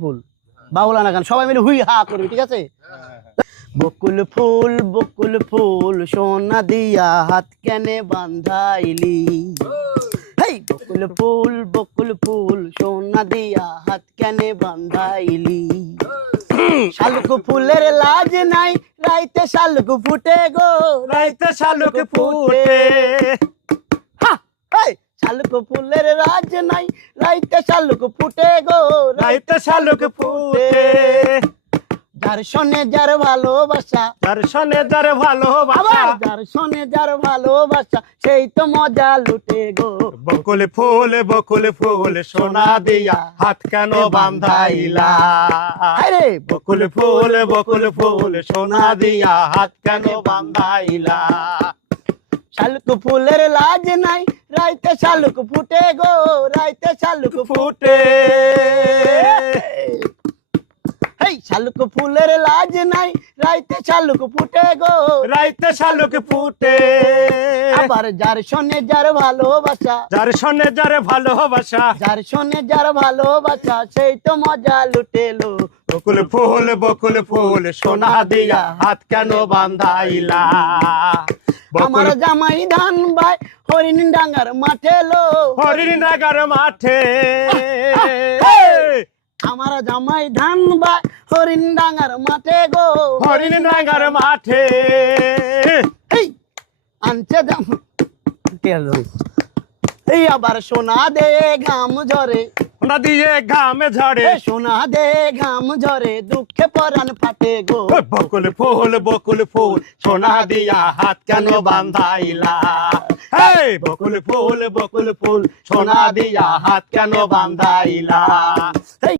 ফুল বাউলা না গান সবাই মিলে হুই হা করবি, ঠিক আছে? বকুল ফুল সোনা দিয়া হাত কেনে বান্ধাইলি, হেই বকুল ফুল সোনা দিয়া হাত কেনে বান্ধাইলি। শালুক ফুলের লাজ নাই, রাইতে শালুক ফুটে গো, রাইতে শালুক ফুটে। শালুক ফুলের রাজ নাই, রাইতে শালুক ফুটে গো, রাইতে শালুক ফুটে। যার শোনে যার ভালোবাসা, যার শোনে যার ভালোবাসা, যার শোনে যার ভালোবাসা, সেই তো মজা লুটে গো। বকুল ফুল সোনা দিয়া হাত কেন বান্ধাইলা। আরে বকুল ফুল সোনা দিয়া হাত কেন বান্ধাইলা। শালুক ফুলের লাজ নাই, রাইতে শালুক ফুটে গো, রাইতে শালুক ফুটে। হেই শালুক ফুলের লাজ নাই, রাইতে শালুক ফুটে গো, রাইতে শালুক ফুটে। আবার যার শোনে যার ভালোবাসা, যার শোনে যার ভালোবাসা, যার শোনে যার ভালোবাসা, সেই তো মজা লুটেলো। বকুল ফুল সোনা দিয়া হাত কেন বান্ধাইলা। আমার জামাই ধান ভাই হরিণ ডাঙ্গার মাঠে লো, হরিণ নাগার মাঠে। আমার জামাই ধান ভাই হরিণ ডাঙ্গার মাঠে গো, হরিণ নাগার মাঠে। এই আনছে এই আবার সোনা দে ঘাম ঝরে, সোনা দিয়ে ঘামে ঝরে। সোনা দে ঘাম ঝরে, দুঃখে পরাণ ফাটে গো। বকুল ফুল সোনা দিয়া হাত কেন বান্ধাইলা। বকুল ফুল সোনা দিয়া হাত কেন বান্ধাইলা।